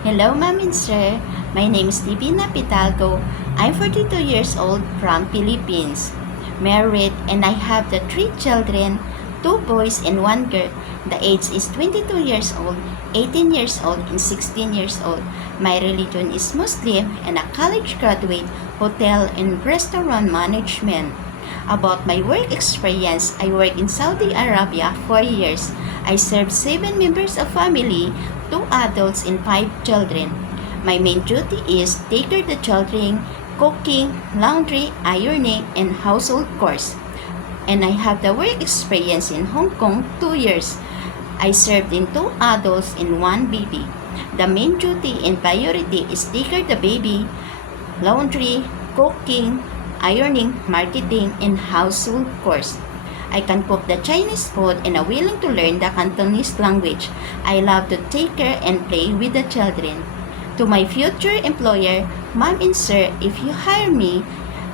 Hello, Ma'am and Sir. My name is Divina Pitalgo. I'm 42 years old from Philippines, married, and I have the three children, two boys and one girl. The age is 22 years old, 18 years old, and 16 years old. My religion is Muslim and a college graduate, hotel and restaurant management. About my work experience, I work in Saudi Arabia 4 years. I serve 7 members of family, 2 adults and 5 children. My main duty is take care of the children, cooking, laundry, ironing, and household chores. And I have the work experience in Hong Kong 2 years. I served in 2 adults and 1 baby. The main duty and priority is take care of the baby, laundry, cooking, ironing, marketing, and household chores. I can cook the Chinese food and are willing to learn the Cantonese language. I love to take care and play with the children. To my future employer, Ma'am and Sir, if you hire me,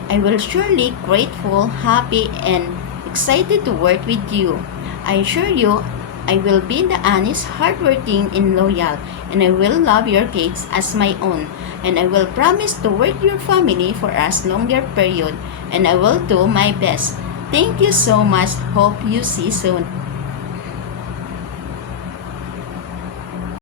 I will surely grateful, happy, and excited to work with you. I assure you, I will be the honest, hardworking, and loyal, and I will love your kids as my own. And I will promise to work your family for as longer period, and I will do my best. Thank you so much. Hope you see soon.